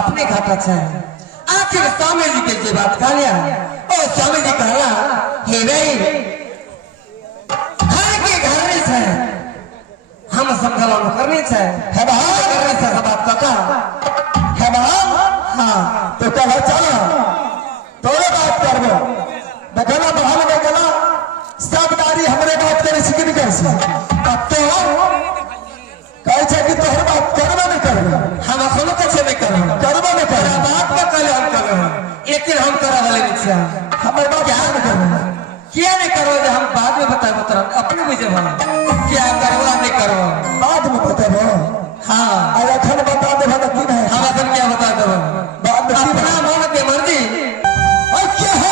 अपने घाटा है। आखिर स्वामी जी के जे बात कहा ओ स्वामी जी कहला हे नहीं घर के घर से हम समझला करनी है है बाहर करनी से सब बात का है बाहर हाँ तो कह चलो तोरे बात करबो देखला बाहर में गला सब दारी हमरे बात करे सिक नहीं कर सी अब तो कहे छे कि तोहर बात करबो नहीं करबो हम कोनो कछे नहीं करबो करबो नहीं करबो बात का कल हम करबो लेकिन हम करा वाले नहीं हमर बात क्या नहीं करबो क्या नहीं करो जो हम बाद में बताबो तुरंत अपने बुझे वाला क्या करबो नहीं करबो बाद में बताबो हां और अखन बता दे भला की नहीं हम अखन क्या बता देबो बाद में अपना मन के मर्जी और क्या है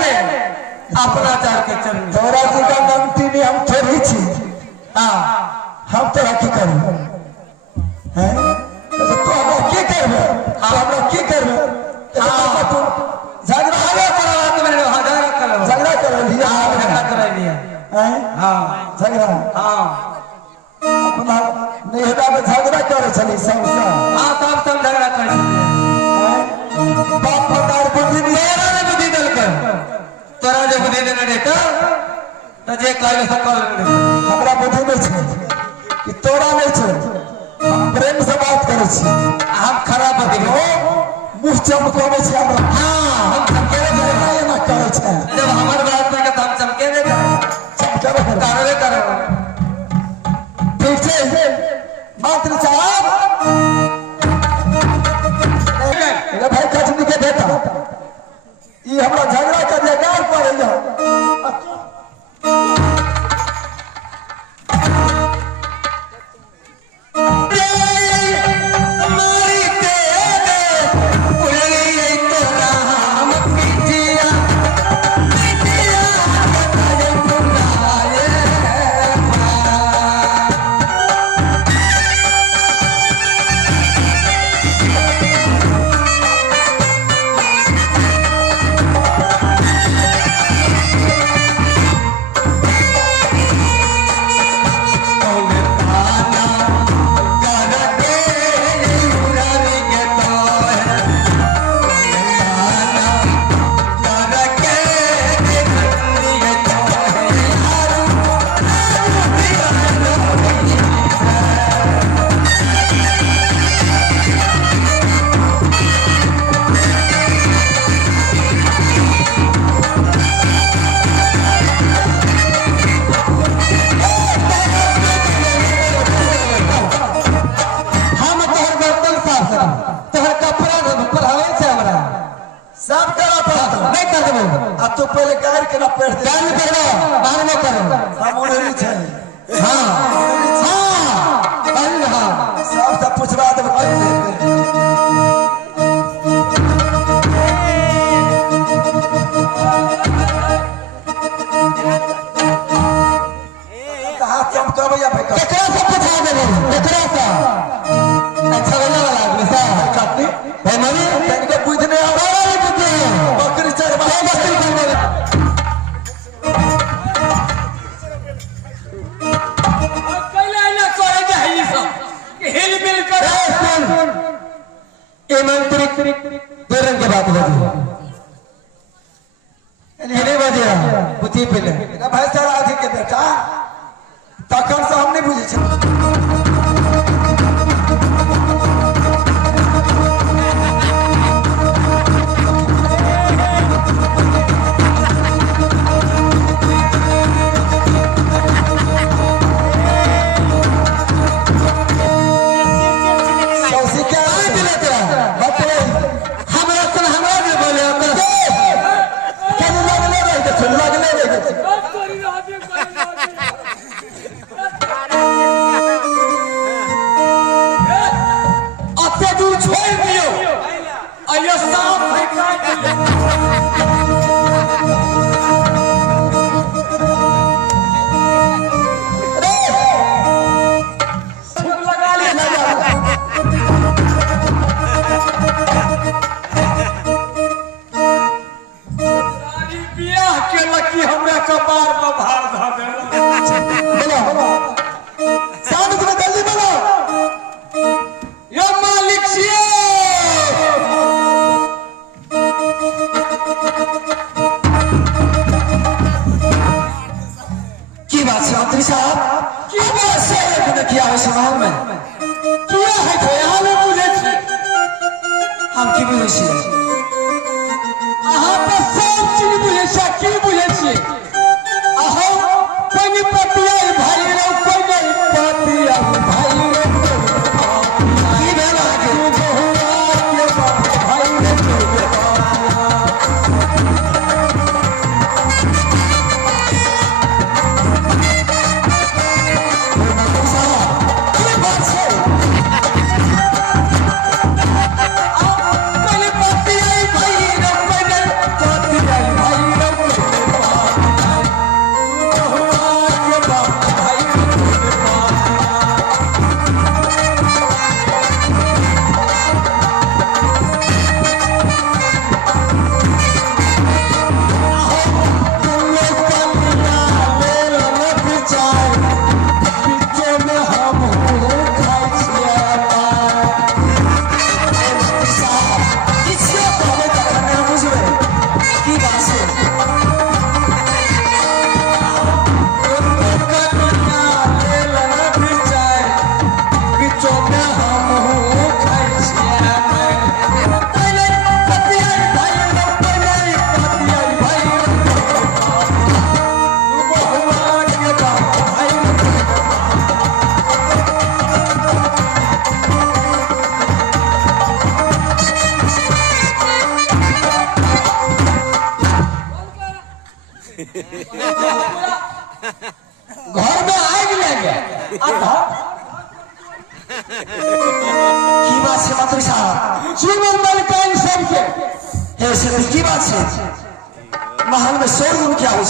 अपना चार के चल तोरा जी का गलती में हम थोड़ी छी हां हम तोरा की करू हैं तो तू अब की करबे हम की करबे हां तू झगड़ा करा तो मैंने झगड़ा कर लिया झगड़ा कर लिया हैं हां झगड़ा हां अपना नेहदा में झगड़ा करे छली सब हां सब झगड़ा करे हैं बाप पतार बुद्धि मेरा ने बुद्धि दल कर तोरा जे बुद्धि देने देता त जे काले से कर ले हमरा बुद्धि नहीं छै कि तोरा नहीं छै हम प्रेम से बात करे छी हम खराब बुद्धि हो मुंह चमकावे छी हमरा हां हम चमकेरे करे ना करे छै जब हमर बात में के हम चमकेरे चमकेरे करवे करवे ठीक छै मात्र साहब ए भाई कचनी के देता ई हमरा झगड़ा कर लगार पड़े Thank you. तो पहले गाड़ के ना पेड़ दे गाड़ी करो बाहर में करो हम उड़ेली छे हाँ हाँ अरे हाँ सब सब पूछवा दे हाथ चमकावे या भाई केकरा से पूछा देबो केकरा से अच्छा वाला आदमी सा काटनी भाई मरी तनिक बुझने आ वाला बुद्धि बकरी चरवा बकरी करने ये मंत्री दो रंग के बात होती है नहीं बजिया बुद्धि पहले भाई सारा आदि के बेटा तखन से हम नहीं बुझे छे हम की बुझे छियै अहाँ तो सब चीज बुझे छियै की बुझे छियै अहाँ कोई पतिया भाई रे कोई नहीं पतिया भाई रे की भेला के भाई रे घर में आग लगे की बात है मंत्री साहब जीवन मलिकाइन सबके ऐसे की बात है महल में शोर क्या हो